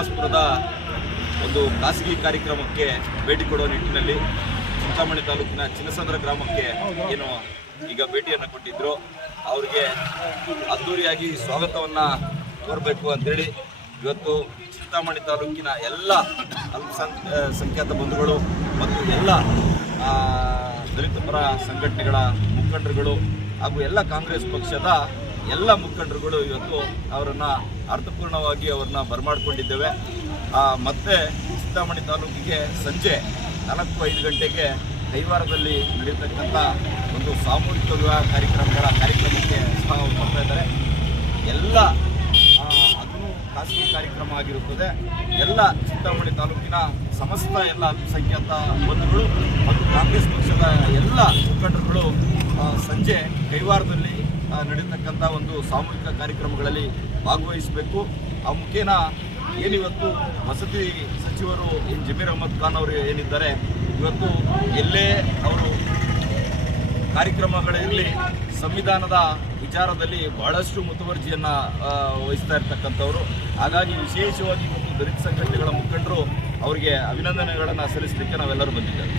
ಶ್ರೀನಿವಾಸಪುರದ ಒಂದು ಖಾಸಗಿ ಕಾರ್ಯಕ್ರಮಕ್ಕೆ ಭೇಟಿ ಕೊಡುವ ನಿಟ್ಟಿನಲ್ಲಿ ಚಿಂತಾಮಣಿ ತಾಲೂಕಿನ ಚಿನ್ನಸಂದ್ರ ಗ್ರಾಮಕ್ಕೆ ಏನು ಈಗ ಭೇಟಿಯನ್ನು ಕೊಟ್ಟಿದ್ರು. ಅವರಿಗೆ ಅದ್ದೂರಿಯಾಗಿ ಸ್ವಾಗತವನ್ನು ಕೋರಬೇಕು ಅಂತೇಳಿ ಇವತ್ತು ಚಿಂತಾಮಣಿ ತಾಲೂಕಿನ ಎಲ್ಲ ಅಲ್ಪಸಂಖ್ಯಾತ ಬಂಧುಗಳು ಮತ್ತು ಎಲ್ಲ ದಲಿತ ಪರ ಸಂಘಟನೆಗಳ ಮುಖಂಡರುಗಳು ಹಾಗೂ ಎಲ್ಲ ಕಾಂಗ್ರೆಸ್ ಪಕ್ಷದ ಎಲ್ಲ ಮುಖಂಡರುಗಳು ಇವತ್ತು ಅವರನ್ನು ಅರ್ಥಪೂರ್ಣವಾಗಿ ಅವ್ರನ್ನ ಬರಮಾಡಿಕೊಂಡಿದ್ದೇವೆ. ಮತ್ತು ಚಿಂತಾಮಣಿ ತಾಲೂಕಿಗೆ ಸಂಜೆ 4-5 ಗಂಟೆಗೆ ಕೈವಾರದಲ್ಲಿ ನಡೆಯತಕ್ಕಂಥ ಒಂದು ಸಾಮೂಹಿಕ ವಿವಾಹ ಕಾರ್ಯಕ್ರಮಕ್ಕೆ ಸಹ ಅವರು ಬರ್ತಾ ಇದ್ದಾರೆ. ಎಲ್ಲ ಅದನ್ನು ಖಾಸಗಿ ಕಾರ್ಯಕ್ರಮ ಆಗಿರುತ್ತದೆ. ಎಲ್ಲ ಚಿಂತಾಮಣಿ ತಾಲೂಕಿನ ಸಮಸ್ತ ಎಲ್ಲ ಅಲ್ಪಸಂಖ್ಯಾತ ಬಂಧುಗಳು ಮತ್ತು ಕಾಂಗ್ರೆಸ್ ಪಕ್ಷದ ಎಲ್ಲ ಮುಖಂಡರುಗಳು ಸಂಜೆ ಕೈವಾರದಲ್ಲಿ ನಡೆಯತಕ್ಕಂಥ ಒಂದು ಸಾಮೂಹಿಕ ಕಾರ್ಯಕ್ರಮಗಳಲ್ಲಿ ಭಾಗವಹಿಸಬೇಕು. ಆ ಮುಖೇನ ಏನಿವತ್ತು ವಸತಿ ಸಚಿವರು ಜಮೀರ್ ಅಹಮದ್ ಖಾನ್ ಅವರು ಏನಿದ್ದಾರೆ, ಇವತ್ತು ಎಲ್ಲೇ ಅವರು ಕಾರ್ಯಕ್ರಮಗಳಲ್ಲಿ ಸಂವಿಧಾನದ ವಿಚಾರದಲ್ಲಿ ಬಹಳಷ್ಟು ಮುತುವರ್ಜಿಯನ್ನು ವಹಿಸ್ತಾ ಇರ್ತಕ್ಕಂಥವ್ರು. ಹಾಗಾಗಿ ವಿಶೇಷವಾಗಿ ಇವತ್ತು ದಲಿತ ಸಂಘಟನೆಗಳ ಮುಖಂಡರು ಅವರಿಗೆ ಅಭಿನಂದನೆಗಳನ್ನು ಸಲ್ಲಿಸಲಿಕ್ಕೆ ನಾವೆಲ್ಲರೂ ಬಂದಿದ್ದೇವೆ.